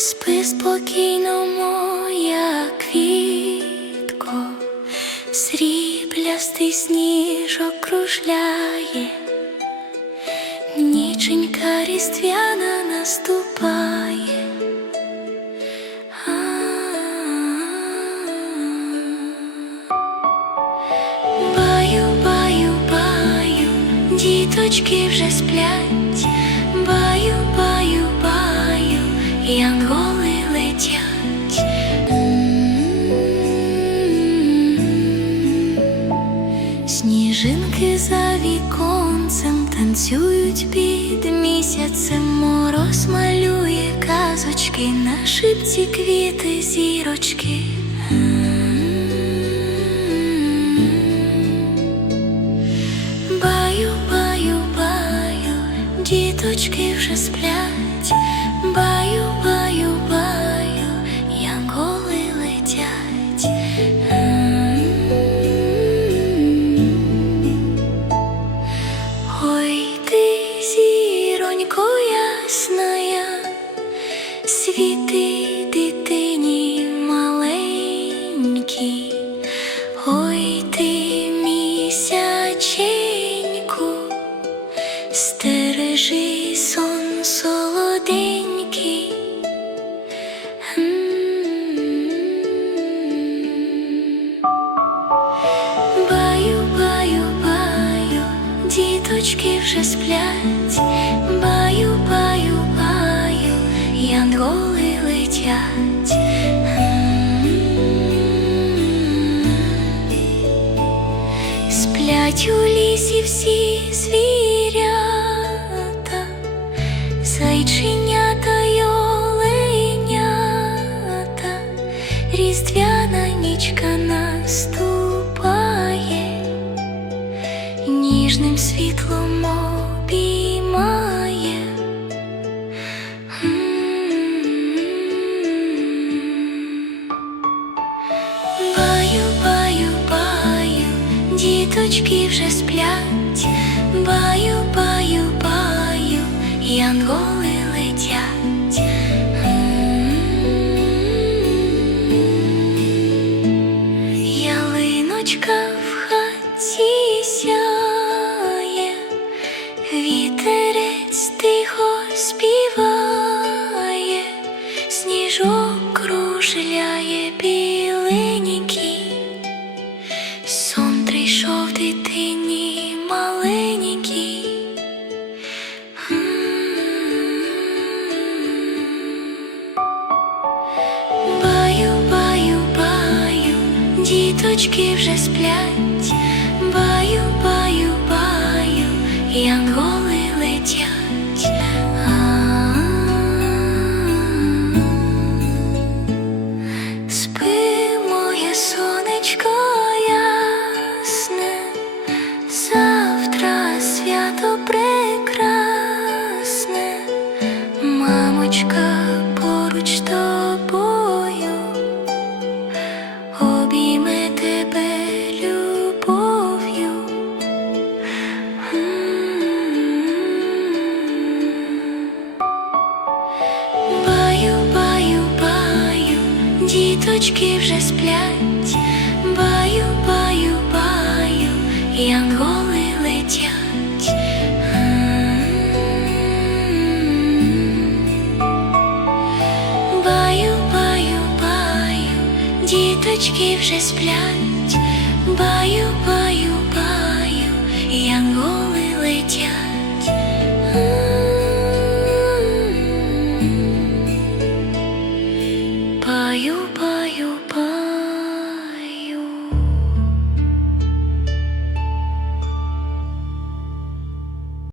Спи спокійно, моя квітко, сріблястий сніжок кружляє, ніченька різдвяна наступає. Баю, баю, баю, діточки вже сплять, янголи летять. Сніжинки за віконцем танцюють під місяцем, мороз малює казочки, на шипці квіти зірочки. Баю, баю, баю, діточки вже сплять, баю, вже сплять, баю, баю, баю, янголи летять. Сплять у лісі всі діточки вже сплять, баю, баю, баю, янголи летять. Ялиночка в хаті сяє, вітерець тихо співає, сніжок кружляє діточки вже сплять, баю, баю, баю, янголи діточки вже сплять, баю, баю, баю, янголи летять. Баю, баю, баю, діточки вже сплять, баю, баю, баю, янголи. баю баю